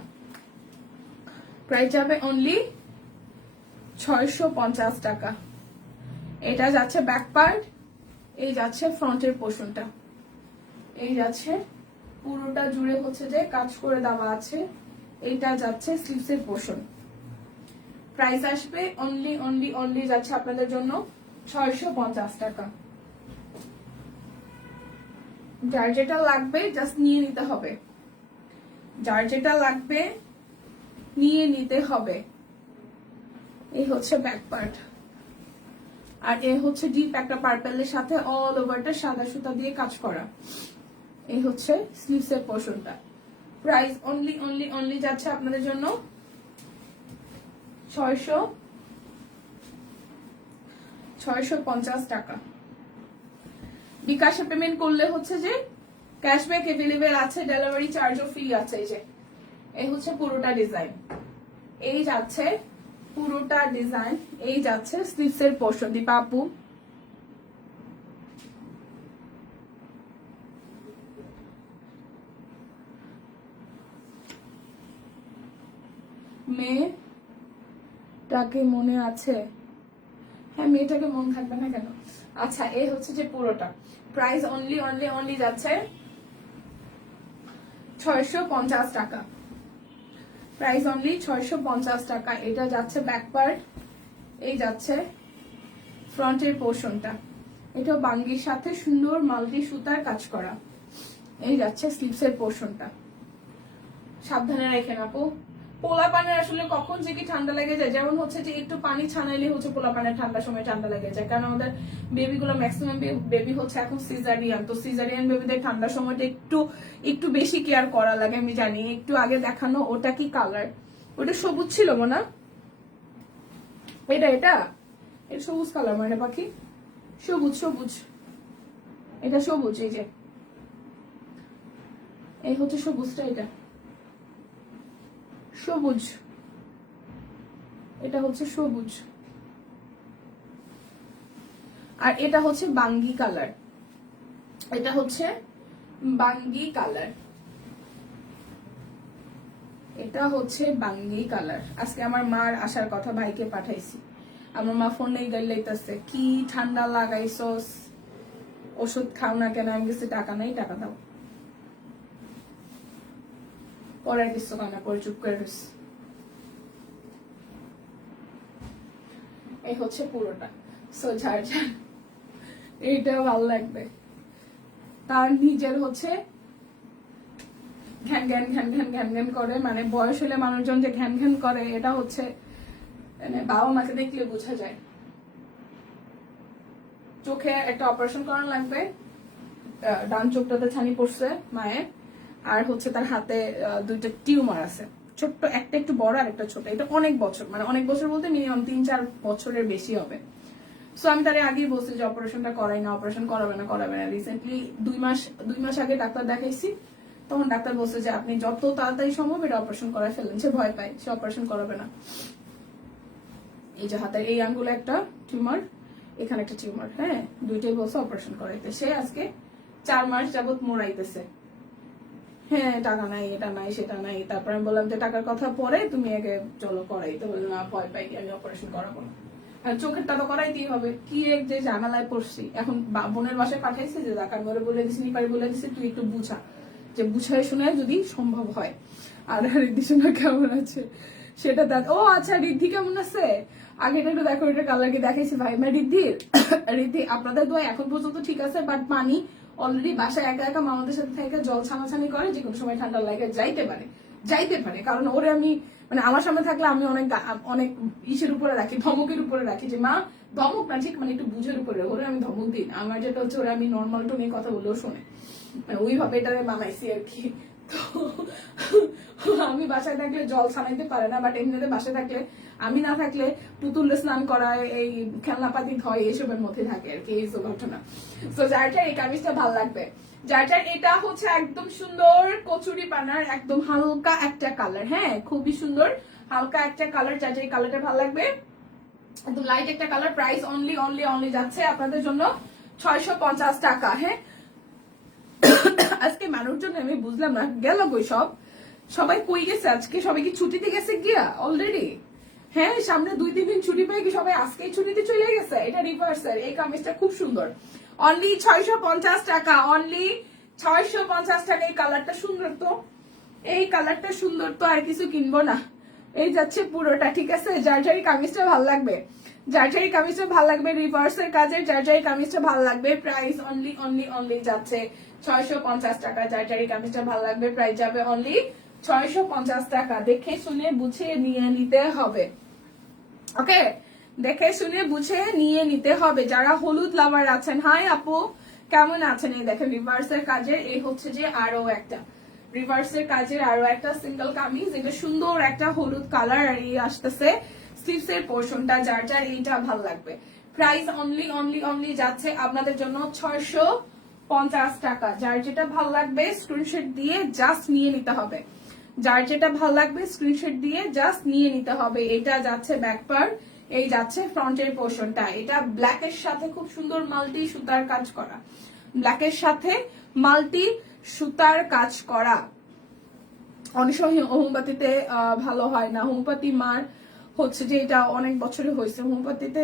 প্রাইস যাবে অনলি 650 টাকা। এটা যাচ্ছে ব্যাক পার্ট, এই যাচ্ছে ফ্রন্টের পোর্শনটা, এই যাচ্ছে পুরোটা জুড়ে হচ্ছে যে কাজ করে দেওয়া আছে। এইটা যাচ্ছে স্লিভস এর পোর্শন। প্রাইস আসবে অনলি অনলি অনলি যাচ্ছে আপনাদের জন্য 650 টাকা। যার যেটা লাগবে জাস্ট নিয়ে নিতে হবে, যার যেটা লাগবে নিয়ে নিতে হবে। এই হচ্ছে ব্যাক পার্ট, আর এ হচ্ছে ডিপ একটা পার্পেলের সাথে অল ওভারটা সাদা সুতা দিয়ে কাজ করা। এই হচ্ছে স্লিভস এর পোর্শনটা। প্রাইস অনলি অনলি অনলি যাচ্ছে আপনাদের জন্য 650 টাকা। বিকাশে পেমেন্ট করলে হচ্ছে যে ক্যাশব্যাক এভেলেবেল আছে, ডেলিভারি চার্জও ফ্রি আছে। এই হচ্ছে পুরোটা ডিজাইন, এই যাচ্ছে পুরোটা ডিজাইন, এই যাচ্ছে স্লিভস এর পোর্শন। দীপা আপু মেয়েটাকে মনে আছে? হ্যাঁ, মেয়েটাকে মন থাকবে না কেন? আচ্ছা, এই হচ্ছে যে পুরোটা। প্রাইস অনলি অনলি অনলি যাচ্ছে 650 টাকা। প্রাইস অনলি 650 টাকা। এটা যাচ্ছে ব্যাক পার্ট, এই যাচ্ছে ফ্রন্টের পোর্শনটা। এটা বাঙ্গির সাথে সুন্দর মাল্টি সুতার কাজ করা। এই যাচ্ছে স্লিভস এর পোর্শনটা। সাবধানে রাখেন আপু। পোলা পানের আসলে কখন যে কি ঠান্ডা লেগে যায়, যেমন হচ্ছে যে একটু পানি ছানাইলে হচ্ছে পোলা পানের ঠান্ডার সময় ঠান্ডা লেগে যায়, কারণ আমাদের বেবিগুলো ম্যাক্সিমাম বেবি হচ্ছে এখন সিজারিয়ান, তো সিজারিয়ান বেবিদের ঠান্ডার সময়টা একটু একটু বেশি কেয়ার করা লাগে। আমি জানি একটু আগে দেখানো ওটা কি কালার, ওটা সবুজ ছিল মনে, এটা এটা এটা সবুজ কালার মানে পাখি, সবুজ সবুজ, এটা সবুজ। এই যে এই হচ্ছে সবুজটা, এটা সবুজ, এটা হচ্ছে সবুজ। আর এটা হচ্ছে বাঙ্গি কালার, এটা হচ্ছে বাঙ্গি কালার, এটা হচ্ছে বাঙ্গি কালার। আজকে আমার মার আসার কথা, ভাইকে পাঠাইছি। আমার মা ফোনেই গাইলাইতেছে কি ঠান্ডা লাগাইছস, ওষুধ খাও না কেন? আমি কিছু টাকা নাই, টাকা দাও। পরে কিছু কানা পরে চুপ করে রয়েছে। এই হচ্ছে পুরোটা। সো ঝাড় এইটা ভালো লাগবে। তার নিজের হচ্ছে ঘ্যান ঘ্যান ঘ্যান ঘ্যান ঘ্যান ঘ্যান করে, মানে বয়স হলে মানুষজন যে ঘ্যান ঘ্যান করে, এটা হচ্ছে মানে বাবা মাকে দেখলে বোঝা যায়। চোখে একটা অপারেশন করানো লাগবে, ডান চোখটাতে ছানি পড়ছে মায়ের, আর হচ্ছে তার হাতে দুইটা টিউমার আছে, ছোট্ট একটা একটু বড় আর একটা ছোট। এটা অনেক বছর, মানে অনেক বছর বলতে মিনিমাম 3-4 বছরের বেশি হবে। সো আমি তার আগেই বলছি যে অপারেশনটা করাই না, অপারেশন করাবে না। রিসেন্টলি 2 মাস আগে ডাক্তার দেখাইছি, তখন ডাক্তার বলছে যে আপনি যত তাড়াতাড়ি সম্ভব এটা অপারেশন করায় ফেলেন। সে ভয় পায়, সে অপারেশন করাবে না। এই যে হাতের এই আঙ্গুলে একটা টিউমার, এখানে একটা টিউমার, হ্যাঁ, দুইটাই বলছে অপারেশন করাইতে। সে আজকে 4 মাস যাবত মোড়াইতেছে, হ্যাঁ টাকা নাই, এটা নাই, সেটা নাই। তারপরে আমি বললাম যে টাকার কথা পরে, তুমি আগে চলো করাইতে। বললো না, ভয় পাই, আমি অপারেশন করাবো না। চোখেরটা তো করাইতেই হবে। কি এক যে ঝামেলায় পড়ছি। এখন বোনের বাসায় পাঠাইছে যে ডাকার ঘরে বলে দিছি, নিপারে বলে দিছি তুই একটু বুঝা, যে বুঝায় শুনে যদি সম্ভব হয়। আর রিদ্ধি শোনা কেমন আছে সেটা দেখ। ও আচ্ছা, রিদ্ধি কেমন আছে আগে এটা একটু দেখো। এটা কালারকে দেখাইছি ভাই। রিদ্ধির রিদ্ধি আপনাদের দোয়া এখন পর্যন্ত ঠিক আছে, বাট পানি অলরেডি বাসায় একা একা মামাদের সাথে থেকে জল ছানাছানি করে, যে কোনো সময় ঠান্ডা লাগে যাইতে পারে। কারণ ওরে আমি মানে আমার সামনে থাকলে আমি অনেক অনেক ইসের উপরে রাখি, ধমকের উপরে রাখি, যে মা ধমক না ঠিক, মানে একটু বুঝের উপরে ওরে আমি ধমক দিই। আমার যেটা হচ্ছে ওরা আমি নর্মাল টোনে কথা বলেও শোনে, মানে ওইভাবে এটা বানাইছি আর কি। তো আমি বাসায় থাকলে জল ছানাইতে পারে না, বাট এমনিতে বাসায় থাকলে, আমি না থাকলে পুতুলে স্নান করায়, এই খেলনাপাতি হয়, এইসবের মধ্যে থাকে আর কি, এইসব ঘটনা। তো যারটার এই কামিজটা ভালো লাগবে, যারটার এটা হচ্ছে একদম সুন্দর কচুরি পানার একদম হালকা একটা কালার, হ্যাঁ খুবই সুন্দর হালকা একটা কালার। যার এই কালারটা ভালো লাগবে, একদম লাইট একটা colour. Price only only only যাচ্ছে আপনাদের জন্য 650 টাকা। হ্যাঁ, আজকে মানুষজন আমি বুঝলাম না গেল কই সবাই কই গেছে আজকে? সবাই কি ছুটিতে গেছে গিয়া অলরেডি? হ্যাঁ, সামনে 2-3 দিন ছুটি পেয়ে কি সবাই আজকেই ছুটিতে চলে গেছে? এটা রিভার্সাল। এই কামিজটা খুব সুন্দর, অনলি 650 টাকা, অনলি 650 টাকা। এই কালারটা সুন্দর তো, এই কালারটা সুন্দর তো, আর কিছু কিনবো না। এই যাচ্ছে পুরোটা, ঠিক আছে? যার কামিজটা ভালো লাগবে, যার কামিজটা ভালো লাগবে, রিভার্সের কাজের যার কামিজটা ভালো লাগবে, প্রাইস অনলি অনলি অনলি যাচ্ছে 650 টাকা। যার কামিজটা ভালো লাগবে, প্রাইস যাবে অনলি 650 টাকা। দেখে শুনে বুঝে নিয়ে নিতে হবে, ওকে? দেখে শুনে বুঝে নিয়ে নিতে হবে। যারা হলুদ লাভার আছেন, হাই আপু কেমন আছেন? এই দেখেন রিভার্সের কাজের এই হচ্ছে যে আরো একটা রিভার্সের কাজের আরো একটা সিঙ্গেল কামিজ, এটা সুন্দর একটা হলুদ কালার আর এই আসতেছে স্লিভস এর পোর্শনটা। যার যার এইটা ভালো লাগবে, প্রাইস অনলি অনলি অনলি যাচ্ছে আপনাদের জন্য 650 টাকা। যার যেটা ভালো লাগবে স্ক্রিনশট দিয়ে জাস্ট নিয়ে নিতে হবে। যার যেটা ভালো লাগবে স্ক্রিনশট দিয়ে জাস্ট নিয়ে নিতে হবে। এটা যাচ্ছে ব্যাক পার্ট, এই যাচ্ছে ফ্রন্টের পোর্শনটা। এটা ব্ল্যাকের সাথে খুব সুন্দর মাল্টি সুতার কাজ করা, ব্ল্যাকের সাথে মাল্টি সুতার কাজ করা। অনেক সময় হোমিওপ্যাথিতে ভালো হয় না, হোমিওপ্যাথি মার হচ্ছে যে এটা অনেক বছরে হয়েছে, হোমিওপ্যাথিতে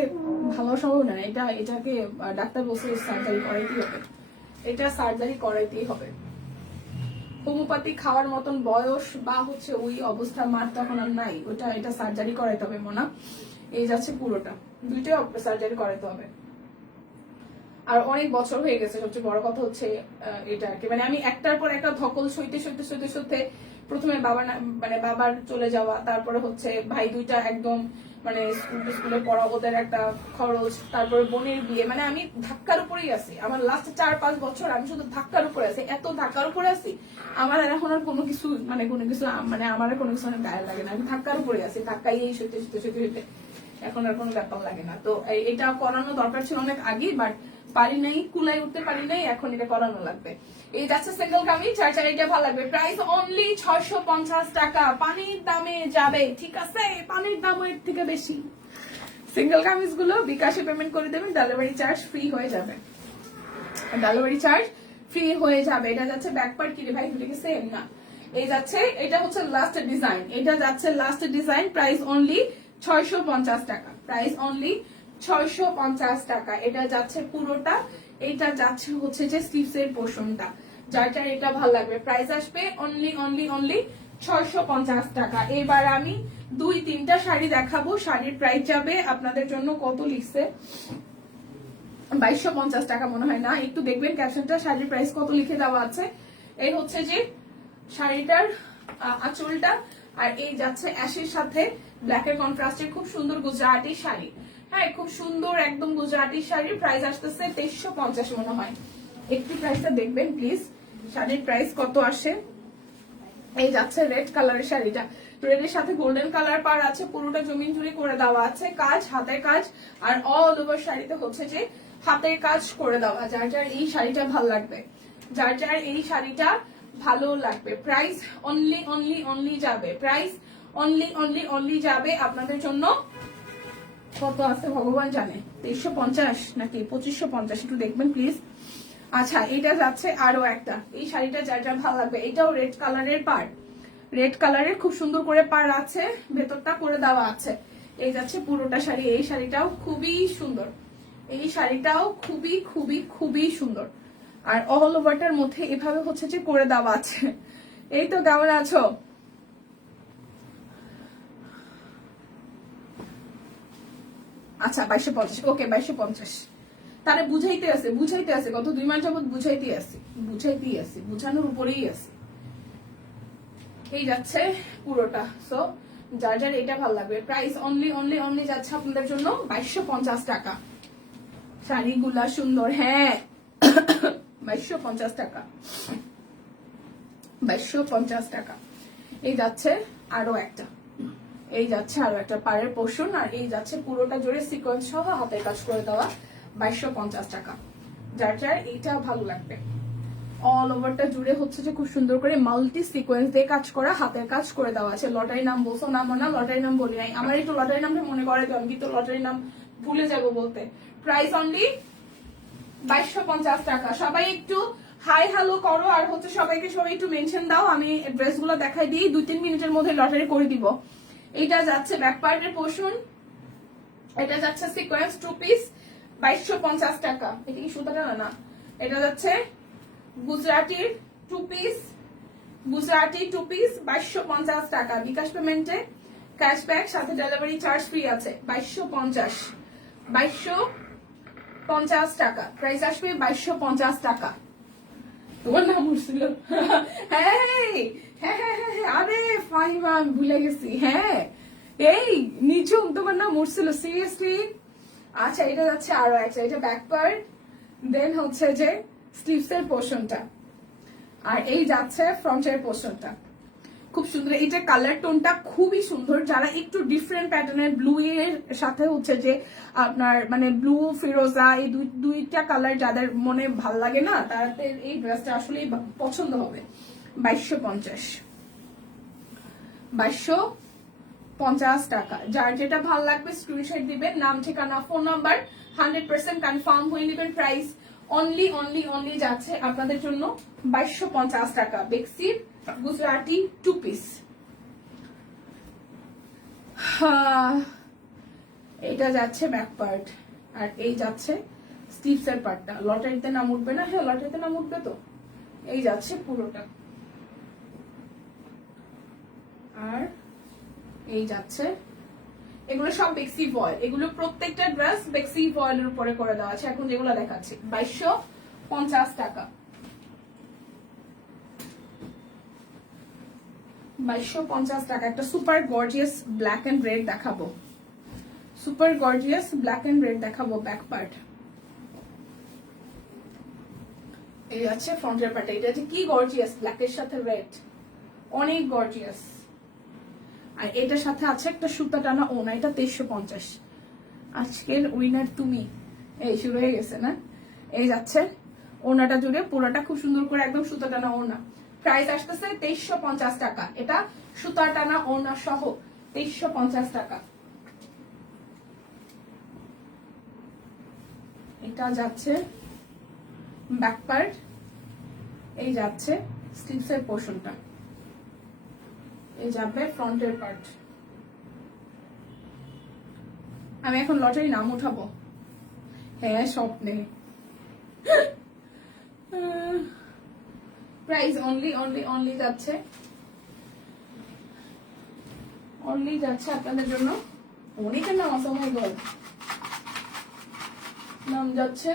ভালো সম্ভব না। এটাকে ডাক্তার বলছে সার্জারি করাইতেই হবে, এটা সার্জারি করাইতেই হবে। হোমিওপ্যাথি খাওয়ার মতন বয়স বা হচ্ছে ওই অবস্থা মার তখন আর নাই, ওটা এটা সার্জারি করাইতে হবে মনে। এই যাচ্ছে পুরোটা, দুইটাই সার্জারি করাইতে হবে। আর অনেক বছর হয়ে গেছে, সবচেয়ে বড় কথা হচ্ছে এটা আর কি। মানে আমি একটার পর একটা ধকল সইতে সইতে সইতে সইতে প্রথমে বাবার চলে যাওয়া, তারপরে হচ্ছে ভাই দুইটা একদম মানে স্কুলে পড়া, ওদের একটা খরচ, তারপরে বোনের বিয়ে, মানে আমি ধাক্কার উপরেই আছি। আমার লাস্ট 4-5 বছর আমি শুধু ধাক্কার উপরে আছি, এত ধাক্কার উপরে আছি আমার আর এখন আর কোনো কিছু মানে আমার আর কোনো কিছু অনেক গায়ে লাগে না। আমি ধাক্কার উপরে আছি, ধাক্কাই এই সইতে সইতে সইতে সইতে এখন আর কোনো ব্যাপার লাগে না। তো এটা করানো দরকার ছিল অনেক আগেই, বাট পারি নাই, কুলাই উঠতে পারি নাই, এখন এটা করানো লাগবে। এই যাচ্ছে সিঙ্গেল কামিজ, চার এটা ভালো লাগবে। প্রাইস অনলি 650 টাকা। পানির দামে যাবে, ঠিক আছে? পানির দাম এর থেকে বেশি। সিঙ্গেল কামিজ গুলো বিকাশে পেমেন্ট করে দেবেন, ডেলিভারি চার্জ ফ্রি হয়ে যাবে, ডেলিভারি চার্জ ফ্রি হয়ে যাবে। এটা যাচ্ছে ব্যাক পার্ট, কি রে ভাই দুটোকে সেম না? এই যাচ্ছে, এটা হচ্ছে লাস্ট ডিজাইন, এটা যাচ্ছে লাস্ট ডিজাইন। প্রাইস অনলি 650 টাকা, প্রাইস অনলি 650 টাকা। এটা যাচ্ছে পুরোটা, এটা যাচ্ছে হচ্ছে যে স্লিভস এর পোর্শনটা। যার যার এটা ভালো লাগবে প্রাইস আসবে অনলি অনলি অনলি 650 টাকা। এবার আমি 2-3টা শাড়ি দেখাবো, শাড়ির প্রাইস যাবে আপনাদের জন্য কত লিখছে, 2250 টাকা মনে হয় না, একটু দেখবেন ক্যাপশনটা, শাড়ির প্রাইস কত লিখে দেওয়া আছে। এই হচ্ছে যে শাড়িটার আঁচলটা, আর এই যাচ্ছে অ্যাশের সাথে ব্ল্যাকের কন্ট্রাস্টের খুব সুন্দর গুজরাটি শাড়ি। হ্যাঁ, খুব সুন্দর একদম গুজরাটি শাড়ি। প্রাইস আসতেছে 2350 মনে হয়, একটু প্রাইসটা দেখবেন প্লিজ, শাড়ির প্রাইস কত আসে। এই যাচ্ছে রেড কালারের শাড়িটা, রেডের সাথে গোল্ডেন কালার পার আছে, পুরোটা জমিন জুড়ি করে দেওয়া আছে কাজ, হাতের কাজ, আর অল ওভার শাড়িতে হচ্ছে যে হাতের কাজ করে দেওয়া। যার যার এই শাড়িটা ভালো লাগবে, যার যার এই শাড়িটা ভালো লাগবে, প্রাইস অনলি অনলি অনলি যাবে, প্রাইস অনলি অনলি অনলি যাবে আপনাদের জন্য। কত আছে ভগবান জানে, 2350 নাকি 2550, একটু দেখবেন প্লিজ। আচ্ছা, এটা যাচ্ছে আরো একটা, এই শাড়িটা যার যার ভালো লাগবে, এটাও রেড কালারের পাড়, রেড কালারের খুব সুন্দর করে পাড় আছে, ভেতরটা করে দেওয়া আছে। এই যাচ্ছে পুরোটা শাড়ি, এই শাড়িটাও খুবই সুন্দর, এই শাড়িটাও খুবই খুবই খুবই সুন্দর, আর অল ওভারটার মধ্যে এভাবে হচ্ছে যে করে দেওয়া আছে। এই তো, কেমন আছো? আচ্ছা 2250, ওকে 2250। তারা বুঝাইতে আছে গত 2 মাস যাবত বুঝাইতেই আছে, বুঝানোর উপরেই আছে। এই যাচ্ছে পুরোটা। সো যার যার এটা ভালো লাগবে, প্রাইস অনলি অনলি অনলি যাচ্ছে আপনাদের জন্য 2250 টাকা। শাড়িগুলা সুন্দর, হ্যাঁ 2250 টাকা, 2250 টাকা। এই যাচ্ছে আরো একটা, এই যাচ্ছে আরো একটা পাড়ের পোর্শন, আর এই যাচ্ছে পুরোটা জুড়ে সিকোয়েন্স সহ হাতের কাজ করে দেওয়া, 2250 টাকা। যার যার এইটা ভালো লাগবে, অল ওভারটা জুড়ে হচ্ছে যে খুব সুন্দর করে মাল্টি সিকোয়েন্স দিয়ে কাজ করা, হাতের কাজ করে দেওয়া আছে। লটারি নাম বলছো না মনে, লটারি নাম বলি নাই, আমার একটু লটারি নামটা মনে করে দেন, কিন্তু লটারি নাম ভুলে যাবো বলতে। প্রাইস অনলি 2250 টাকা। সবাই একটু হাই হ্যালো করো, আর হচ্ছে সবাই একটু মেনশন দাও, আমি ড্রেসগুলো দেখাই দিই, 2-3 মিনিটের মধ্যে লটারি করে দিব। এটা যাচ্ছে ব্যাক পার্টের পোর্শন, এটা যাচ্ছে সিকোয়েন্স 2 পিস, 2250 টাকা। এটা কি সুতাটা না, এটা যাচ্ছে গুজরাটির 2 পিস, গুজরাটি 2 পিস 2250 টাকা। বিকাশ পেমেন্টে ক্যাশব্যাক সাথে ডেলিভারি চার্জ ফ্রি আছে, 2250 টাকা। প্রাইস আসবে 2250 টাকা। তোমার নাম উঠছিল, হ্যাঁ হ্যাঁ হ্যাঁ হ্যাঁ হ্যাঁ, আরে ফাহিমা আমি ভুলে গেছি। হ্যাঁ এই নিচুম তোমার নাম উঠছিল সিরিয়াসলি। আচ্ছা এটা যাচ্ছে আরো একটা, এটা ব্যাক পার্ট, দেন হচ্ছে যে স্লিভস এর পোর্শনটা, আর এই যাচ্ছে ফ্রন্টের পোর্শনটা। খুব সুন্দর, এটা কালার টোনটা খুবই সুন্দর। যারা একটু ডিফারেন্ট প্যাটার্নের ব্লু এর সাথে হচ্ছে যে আপনার মানে ব্লু ফিরোজা এই দুইটা কালার যাদের মনে ভাল লাগে না, তাদের এই ড্রেসটা আসলে পছন্দ হবে। 2250, 2250 টাকা। যার যেটা ভাল লাগবে স্ক্রিনশট দিবেন, নাম ঠিকানা ফোন নাম্বার 100% কনফার্ম হয়ে নেবেন। প্রাইস অনলি অনলি অনলি যাচ্ছে আপনাদের জন্য 2250 টাকা। বেক্সির গুজরাটি 2 পিস। এটা যাচ্ছে ব্যাক পার্ট, আর এই যাচ্ছে স্লিভস এর পার্টটা। লটারিতে নাম উঠবে না? হ্যাঁ লটারিতে নাম উঠবে তো। এই যাচ্ছে পুরোটা, আর এই যাচ্ছে, এগুলো সব বেক্সি ফয়েল, এগুলো প্রত্যেকটা ড্রেস বেক্সি ফয়েলের উপরে করে দেওয়া আছে। এখন যেগুলো দেখাচ্ছি 2250 টাকা। 2250 টাকা। একটা super gorgeous black and red দেখাবো, super gorgeous black and red দেখাবো ব্যাক পার্ট। এই আছে ফ্রন্টের পার্ট, এটা হচ্ছে কি গর্জিয়াস, ব্ল্যাকের সাথে রেড, অনেক গর্জিয়াস। আর এটার সাথে আছে একটা সুতা টানা ওনা, এটা 2350। আজকের উইনার তুমি। এই শুরু হয়ে গেছে না? এই যাচ্ছে ওনাটা জুড়ে পুরোটা খুব সুন্দর করে একদম সুতা টানা ওনা। প্রাইস আসতেছে 2350 টাকা। এটা সুতা টানা ওনা সহ 2350 টাকা। এটা যাচ্ছে ব্যাক পার্ট, এই যাচ্ছে স্লিভস এর পোর্শনটা, এই যাবে ফ্রন্টের পার্ট। আমি এখন লটারি নাম উঠাবো। হ্যাঁ স্বপ্নে। প্রাইস অনলি অনলি অনলি যাচ্ছে, অনলি যাচ্ছে আপনাদের জন্য। অনেকের নাম আছে, মাই গড। নাম যাচ্ছে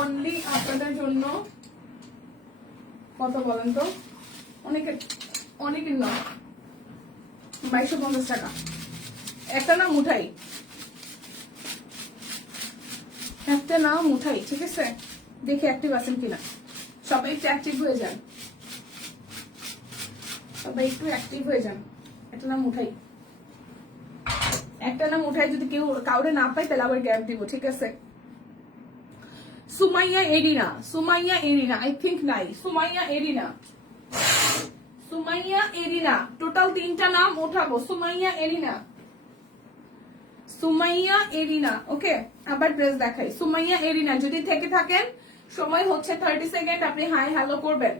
অনলি আপনাদের জন্য কত বলেন তো? অনেকের অনেকের নাম 2250 টাকা। একটা নাম উঠাই, একটা নাম উঠাই, ঠিক আছে? দেখে অ্যাক্টিভ আছেন কিনা সবাই, একটু অ্যাক্টিভ হয়ে যান, সবাই একটু অ্যাক্টিভ হয়ে যান। একটা নাম উঠাই, একটা নাম উঠাই। যদি কেউ কাউরে না পাই তাহলে আবার গ্যাপ দিব, ঠিক আছে? সুমাইয়া এরিনা, সুমাইয়া এরিনা, আই থিঙ্ক নাই। সুমাইয়া এরিনা, সুমাইয়া এরিনা, টোটাল 3টা নাম ওঠাবো। সুমাইয়া এরিনা, সুমাইয়া এরিনা। ওকে, আবার ড্রেস দেখাই। সুমাইয়া এরিনা যদি থেকে থাকেন, সময় হচ্ছে 30 সেকেন্ড, আপনি হাই হ্যালো করবেন।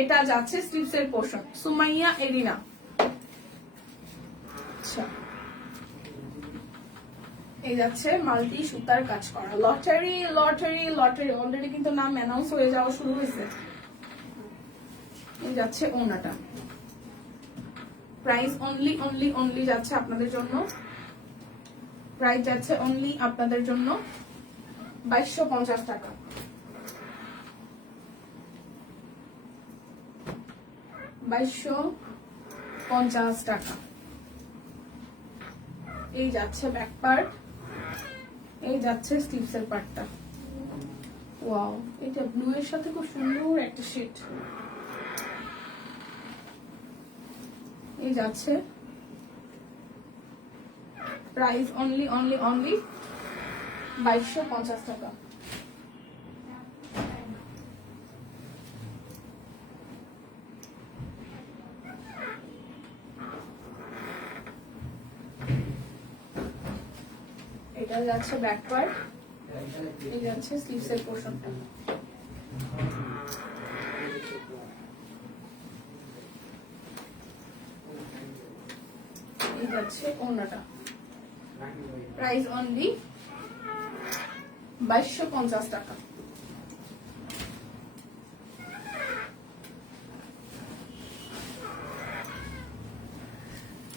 এটা যাচ্ছে স্লিভস এর পোর্শন। সুমাইয়া এরিনা। আচ্ছা, এই যাচ্ছে মাল্টি সুতার কাজ করা। লটারি লটারি লটারি, অলরেডি কিন্তু নাম অ্যানাউন্স হয়ে যাওয়া শুরু হয়েছে। এই যাচ্ছে ওনাটা। প্রাইস অনলি অনলি অনলি যাচ্ছে আপনাদের জন্য, প্রাইস যাচ্ছে অনলি আপনাদের জন্য 2250 টাকা। 2250 টাকা। এই যাচ্ছে ব্যাক পার্ট, এই যাচ্ছে স্লিভস এর পার্টটা। ওয়াও, এটা ব্লু এর সাথে খুব সুন্দর একটা শেড। এই যাচ্ছে, প্রাইস অনলি অনলি অনলি 2250 টাকা। এটা যাচ্ছে ব্যাক পার্ট, এই যাচ্ছে স্লিভস এর পোর্শনটা। এই যাচ্ছে ওনাটা। প্রাইস অনলি 2250 টাকা।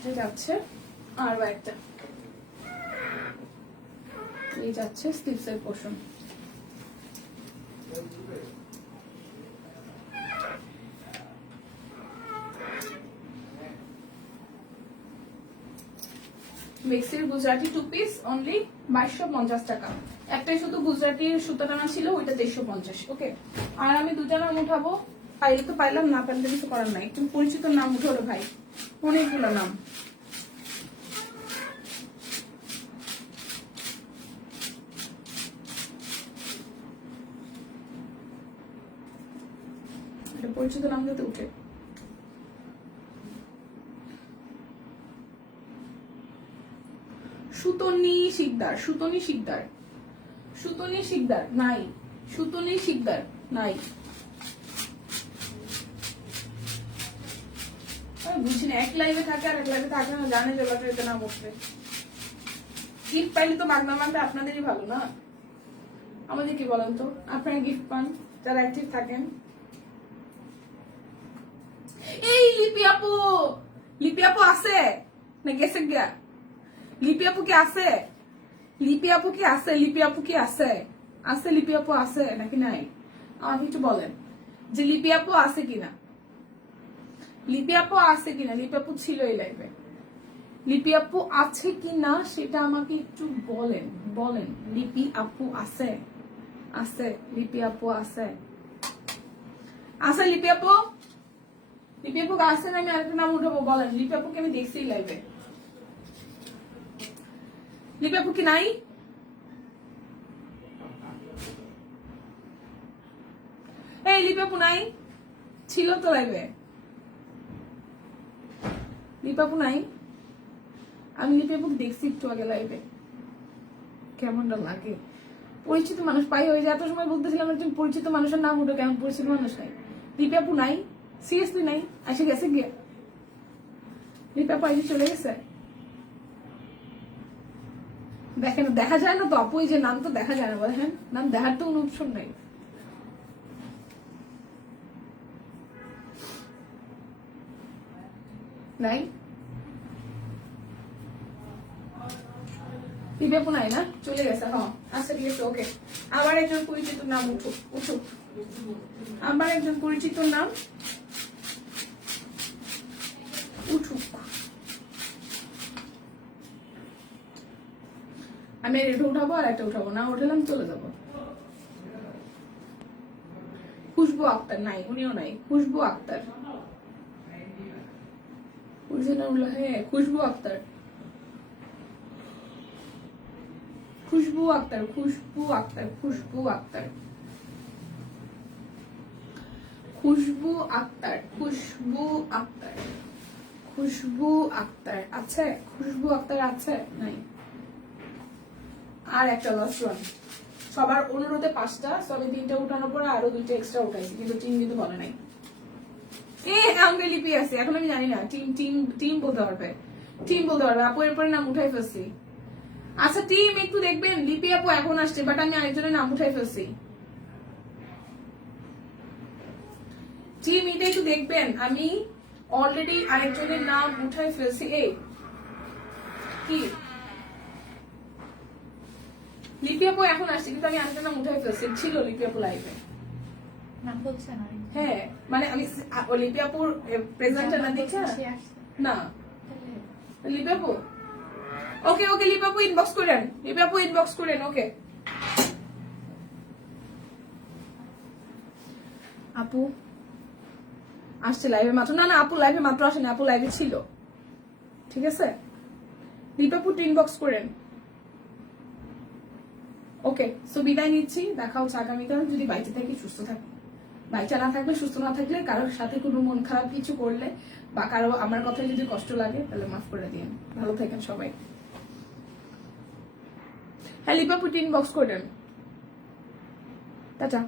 এই যাচ্ছে আরো একটা, এই যাচ্ছে স্লিভস এর পোর্শন। ফ্লেক্সির গুজরাটি 2 পিস অনলি 2250 টাকা। একটাই শুধু গুজরাটির সুতা টানা ছিল, ওইটা 150। ওকে, আর আমি দুটা নাম উঠাবো, পাইলে তো পাইলাম, না পাইলে কিছু করার নাই। একটু পরিচিত নাম উঠো রে ভাই, অনেকগুলো নাম। পরিচিত নাম যাতে উঠে। সুতনি শিকদার, সুতনি শিকদার, সুতনি শিকদার নাই, সুতনি শিকদার নাই। বুঝি না, এক লাইভে থাকে আর এক লাইভে থাকে না, জানে যে লটারিতে নাম উঠবে। গিফট পাইলে তো মাগনা মাগনা আপনাদেরই ভালো না, আমাদের কি বলেন তো? আপনারা গিফট পান যারা অ্যাক্টিভ থাকেন। এই লিপি আপু, লিপি আপু আছে না গেছে গিয়া? লিপি আপু কি আছে? লিপি আপু কি আছে? লিপি আপু কি আছে? আছে লিপি আপু আছে নাকি নাই? আমাকে একটু বলেন যে লিপি আপু আছে কিনা। লিপি আপু আছে কিনা? লিপি আপু ছিল এই লাইভে, লিপি আপু আছে কিনা সেটা আমাকে একটু বলেন, বলেন। লিপি আপু আছে? আছে লিপি আপু আছে? আছে লিপি আপু? লিপি আপু আছে না? আমি আরেকটা নাম উঠাবো, বলেন। লিপি আপুকে আমি দেখছি লাইভে, লিপি আপু কি নাই? এই লিপি আপু নাই? ছিল তো লাইভে, লিপি আপু নাই? আমি লিপি আপুকে দেখছি একটু আগে লাইভে, কেমনটা লাগে? পরিচিত মানুষ পাই হয়ে যায়, এত সময় বলতেছিলাম একজন পরিচিত মানুষের নাম উঠে, কেমন পরিচিত মানুষ নাই? লিপি আপু নাই, সিরিয়াসলি নাই? এসে গেছে গিয়ে লিপি আপু এসে চলে গেছে। দেখেন, দেখা যায় না তো আপু, এই যে নাম তো দেখা যায় না, বলে হ্যাঁ, নাম দেখার তো কোনো অপশন নাই। নাই লিপি আপু নাই না, চলে গেছে। হ্যাঁ আচ্ছা ঠিক আছে, ওকে। আবার একজন পরিচিত নাম উঠুক, উঠুক, আবার একজন পরিচিত নাম উঠুক। আমি এটা উঠাবো আর একটা উঠাবো, না উঠালাম চলে যাবো। খুশবু আক্তার নাই, উনিও নাই। খুশবু আক্তার, হ্যাঁ খুশবু আক্তার, খুশবু আক্তার, খুশবু আক্তার, খুশবু আক্তার, খুশবু আক্তার, খুশবু আক্তার, খুশবু আক্তার আছে? খুশবু আক্তার আছে? নাই। আর একটা লাস্ট ওয়ান, সবার অনুরোধে 5টা, সবে 3টা উঠানোর পরে আরো 2টা এক্সট্রা উঠাইছি, কিন্তু টিম কিন্তু বলে নাই। আমাকে লিপি আছে, এখন আমি জানি না। টিম টিম টিম বলতে পারবে, টিম বলতে পারবে। আপু এরপরে নাম উঠাই ফেলছি। আচ্ছা টিম একটু দেখবেন, লিপি আপু এখন আসছে, বাট আমি আরেকজনের নাম উঠাই ফেলছি। টিম এটা একটু দেখবেন, আমি অলরেডি আরেকজনের নাম উঠাই ফেলছি। এই কি লিপি আপু এখন আসছে, কিন্তু আমি আরেকজনের নাম উঠাই ফেলছি। ছিল লিপি আপু লাইভে, নাম বলছে না? হ্যাঁ মানে আমি লিপি আপুর প্রেজেন্টটা না দেখে না। লিপি আপু ওকে, ওকে লিপি আপু ইনবক্স করেন, লিপি আপু ইনবক্স করেন। ওকে আপু আসছে লাইভে মাত্র, না না আপু লাইভে মাত্র আসেনি, আপু লাইভে ছিল, ঠিক আছে। লিপি আপু ইনবক্স করেন। ওকে সো বিদায় নিচ্ছি, দেখা হচ্ছে আগামীকাল, যদি বাইচে থাকি, সুস্থ থাকি। বাইচা না থাকলে, সুস্থ না থাকলে, কারোর সাথে কোনো মন খারাপ কিছু করলে বা কারো আমার কথায় যদি কষ্ট লাগে তাহলে মাফ করে দিন। ভালো থাকেন সবাই। হ্যাঁ লিপি আপু ইনবক্স করেন। টাটা।